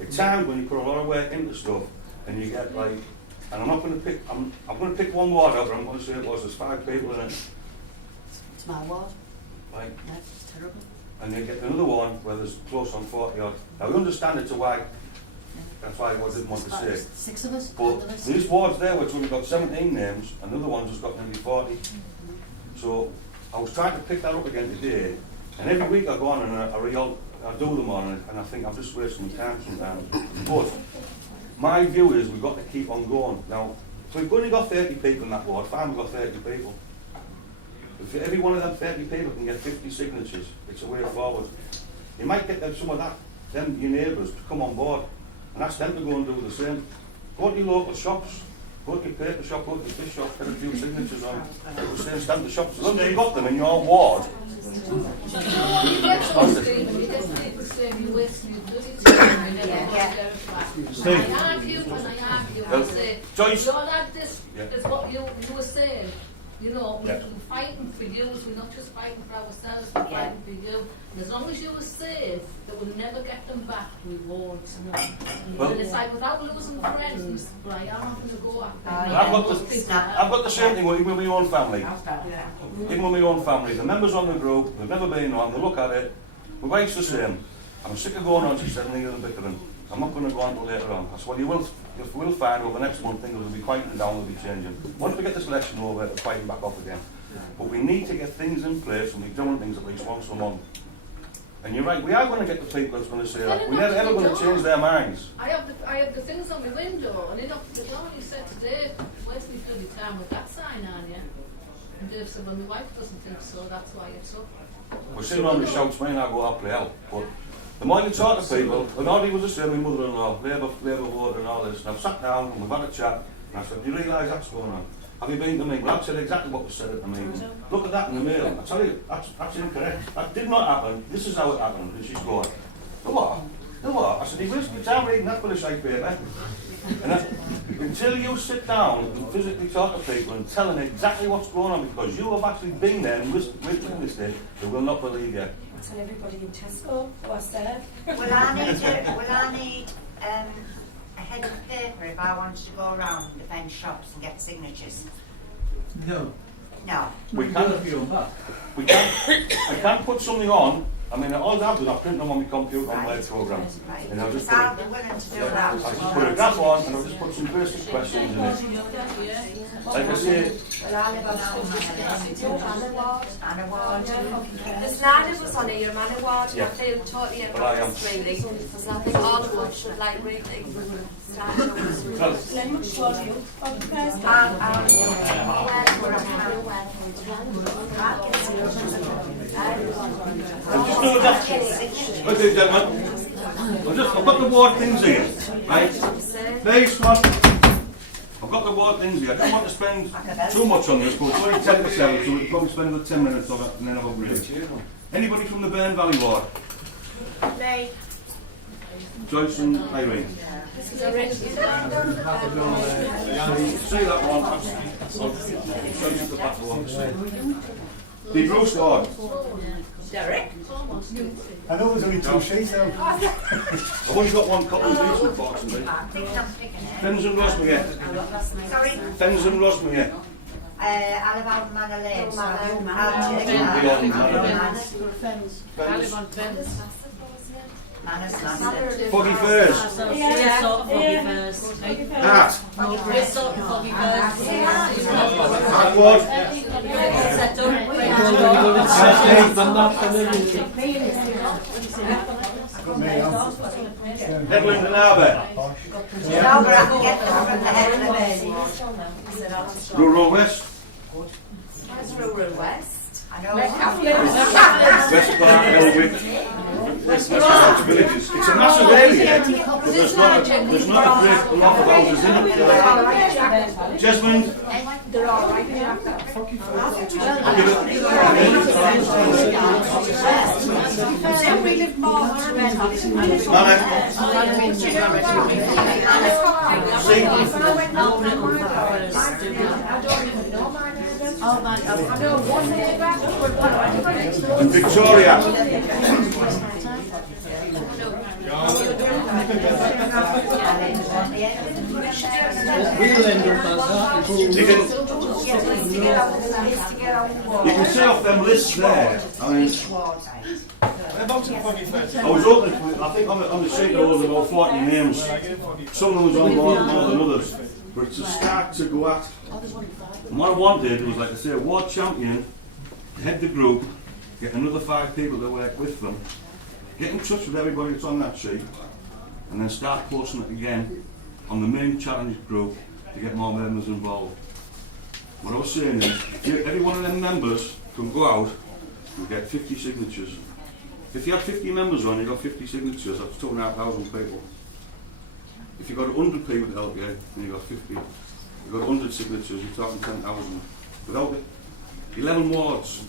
at times when you put a lot of work into stuff and you get like, and I'm not going to pick, I'm going to pick one ward out, but I'm going to say there's 5 people in it. It's my ward. Right. That's terrible. And you get another one where there's close on 40 odd. Now we understand it to why. That's why I didn't want to say. 6 of us. But these wards there, which only got 17 names, and the other ones has got nearly 40. So I was trying to pick that up again today, and every week I go on and I I do them on it, and I think I've just wasted my time sometimes. But my view is we've got to keep on going. Now, if we've only got 30 people in that ward, fine, we've got 30 people. If every one of them 30 people can get 50 signatures, it's a way forward. You might get them, some of that, them your neighbours to come on board and ask them to go and do the same. Go to your local shops, go to your paper shop, go to your fish shop, get a few signatures on the same stamp the shops. As long as you've got them in your ward. I argue and I argue and I say, Joyce. you're like this, is what you were saying. You know, we're fighting for you, we're not just fighting for ourselves, we're fighting for you. And as long as you were safe, that we'll never get them back, we won't. Well, and it's like without losing friends, right, I'm not going to go after I've got the same thing with my own family. Even with my own family, the members on the group, they've never been on, they look at it, my wife's the same. I'm sick of going on, she said, neither the bickering. I'm not going to go on until later on. I said, well, we'll find over the next month things will be quieting down, will be changing. Once we get this election over, it'll quieten back off again. But we need to get things in place and we've done things at least once a month. And you're right, we are going to get the people that's going to say that. We're never ever going to change their minds. I have the things on my window, and then he said today, where's my bloody town with that sign on you? And Dave said, well, my wife doesn't think so, that's why it's up. We're sitting on the shouts, me and I go happily out. But the more you talk to people, and all he was the same, my mother-in-law, Labour voter and all this, and I've sat down and we've had a chat, and I said, do you realise that's going on? Have you been to me? Well, I've said exactly what was said at the meeting. Look at that in the mail. I tell you, that's incorrect. That did not happen. This is how it happened. And she's going, the what? The what? I said, you wasted your time reading that for a shite paper. And until you sit down and physically talk to people and tell them exactly what's going on, because you have actually been there and witnessed it, they will not believe you. I tell everybody in Tesco what's there. Will I need a head of paper if I wanted to go around the bench shops and get signatures? No. No. We can't put something on. I mean, all I've done, I've printed them on my computer on my program. And I'll just put I'll be willing to do that. I'll just put a graph on and I'll just put some basic questions in it. Like I say, Well, I live on Manor Ward. There's nine of us on here, Manor Ward, and I feel totally embarrassed really, because I think all of us should like really stand up. Glenn, which ward are you? just do that. Okay, gentlemen. I've got the ward things here, right? First one. I've got the ward things here. I don't want to spend too much on this, but it's only 10 to 7, so we'll probably spend another 10 minutes on it and then have a break. Anybody from the Burn Valley ward? Me. Joyce and Irene. This is a rich. See that one? I'll show you the back one. The Bruce ward. Derek? I know there's only two sheets now. I've only got one copy of these, unfortunately. Fens and Rosmere. Sorry? Fens and Rosmere. I live out in Manor Lane, so I'll I live on Fens. Foggy Firs. Yeah, sort of Foggy Firs. Ah. We're sort of Foggy Firs. Hardwood. Set Headland and Arbor. No, but I can get them from the head of the Rural West. That's Rural West. I know. West Clark, Elwick. It's a massive area, but there's not a great lot of houses in it. Jasmine? They're all right. We live more And Victoria. You can see off them lists there. I mean, I was open, I think on the sheet there was about 40 names. Some of them was on more than others. But it's a start to go at. And what I wanted was, like I say, a ward champion, head the group, get another 5 people to work with them, get in touch with everybody that's on that sheet and then start posting it again on the main challenge group to get more members involved. What I was saying is, every one of them members can go out and get 50 signatures. If you have 50 members on, you've got 50 signatures, that's 2,500 people. If you've got 100 people to help you, then you've got 50. You've got 100 signatures, you're talking 10,000. Without it, 11 wards,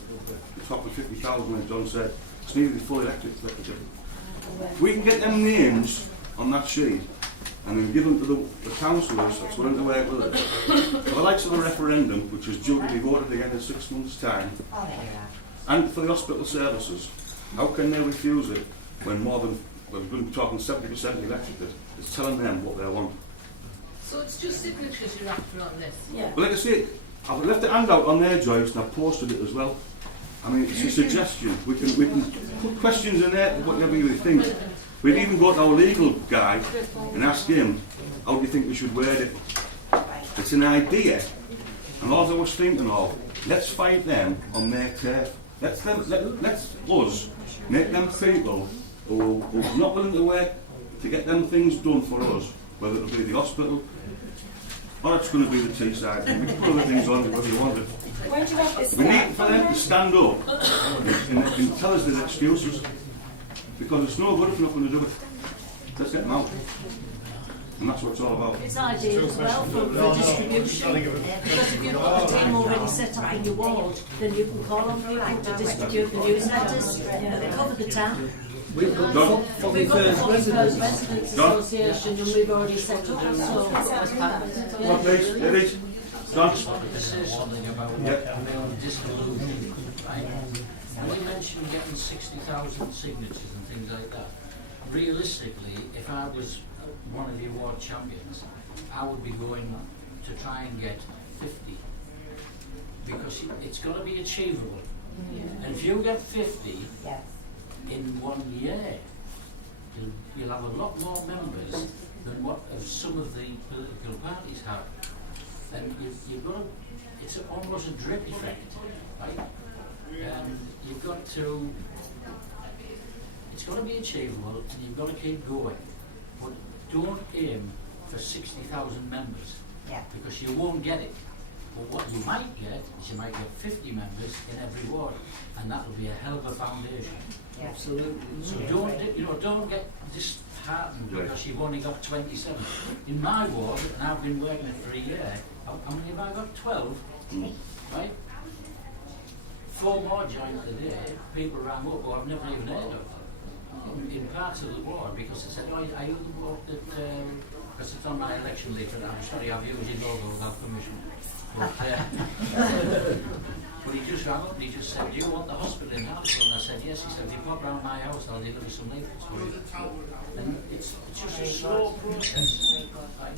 you're talking 50,000, like John said. It's needed to be fully elected. If we can get them names on that sheet and then give them to the councillors that's willing to work with it, for the likes of a referendum, which is due to be voted again in 6 months' time, and for the hospital services, how can they refuse it when more than, we've been talking 70% elected, it's telling them what they want. So it's just signatures you're after on this? Yeah. But like I say, I've left a handout on their drives and I've posted it as well. I mean, it's a suggestion. We can put questions in there, whatever you think. We'd even go to our legal guy and ask him, how do you think we should word it? It's an idea. And all I was thinking of, let's fight them on their turf. Let's us make them people who are not willing to work to get them things done for us, whether it'll be the hospital or it's going to be the Teesside. We can put other things on it whether you want it. Where do you want this? We need for them to stand up and tell us their excuses, because it's no good if we're not going to do it. Let's get them out. And that's what it's all about. It's ideal as well for distribution, because if you've got the team already set up in your ward, then you can call on people to distribute the newsletters that cover the town. We've got the 41st Residents Association and we've already set up, so What please? Ladies? John? I just wanted to say something about disillusion. Right? When you mentioned getting 60,000 signatures and things like that, realistically, if I was one of the award champions, I would be going to try and get 50, because it's got to be achievable. And if you get 50 in 1 year, you'll have a lot more members than what of some of the political parties have. And you've got to, it's almost a drip effect, right? You've got to, it's got to be achievable and you've got to keep going. But don't aim for 60,000 members, because you won't get it. But what you might get is you might get 50 members in every ward, and that will be a hell of a foundation. Absolutely. So don't get disheartened because you've only got 27. In my ward, and I've been working it for a year, how many have I got? 12, right? 4 more joined today. People rang up who I've never even heard of in parts of the ward, because they said, "Oh, are you the ward that?" Because it's on my election leaflet. I'm sorry, I've used your logo without permission. But he just rang up and he just said, "Do you want the hospital in Hartlepool?" And I said, "Yes." He said, "If you pop round my house, I'll deliver some leaflets for you." And it's just a slow process. Right?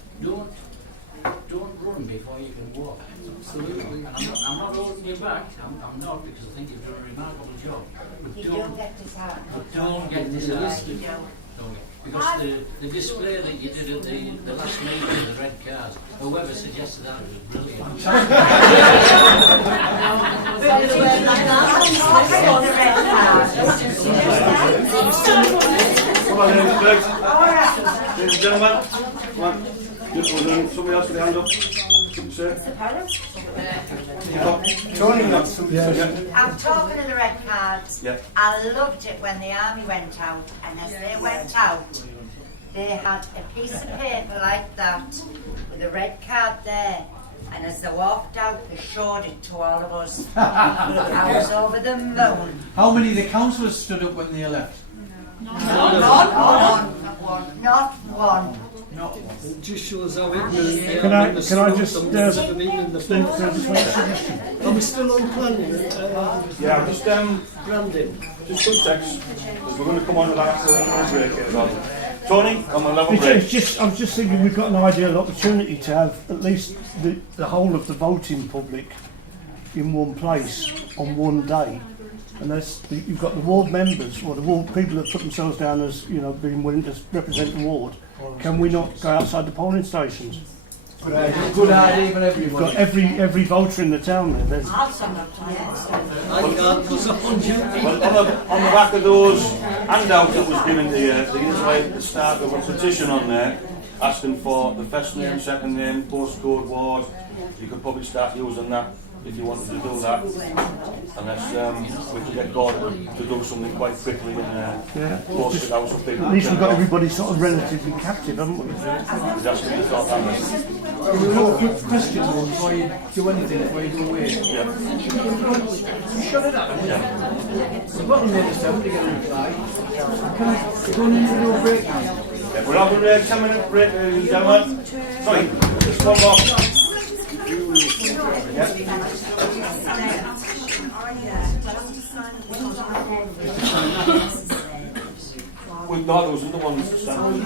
Don't run before you can walk. Absolutely. And I'm not holding you back. I'm not, because I think you've done a remarkable job. But don't get disheartened. Because the display that you did at the last meeting of the red cards, whoever suggested that was brilliant. Come on, ladies and gentlemen. Come on. Somebody else with their hand up. I'm talking of the red cards. I loved it when the army went out, and as they went out, they had a piece of paper like that with a red card there, and as they walked out, they showed it to all of us. I was over the moon. How many of the councillors stood up when they left? Not one. It just shows how ignorant Can I just Are we still on planning? Yeah, just Brandon. just context, because we're going to come on to that after the break as well. Tony, I'm on level break. I was just thinking we've got an ideal opportunity to have at least the whole of the voting public in one place on one day. And you've got the ward members, or the ward people that put themselves down as, being willing to represent the ward. Can we not go outside the polling stations? Good idea for You've everybody. got every voucher in the town there. There's- I'll send up to I can't put on duty. Well, on the back of those handouts that was given to you, there's like the start of a petition on there asking for the first name, second name, postcode, ward. You could probably start using that if you wanted to do that. Unless we could get God to do something quite quickly and post it out so people. At least we've got everybody sort of relatively captive, haven't we? That's what we thought that was. One quick question though, before you do anything, before you go away. Shut it up. The bottom there is somebody get a reply. Can I go in and do a break now? Yeah, we're having a 10-minute break, ladies and gentlemen. Sorry, just one more. We've got those other ones to stand.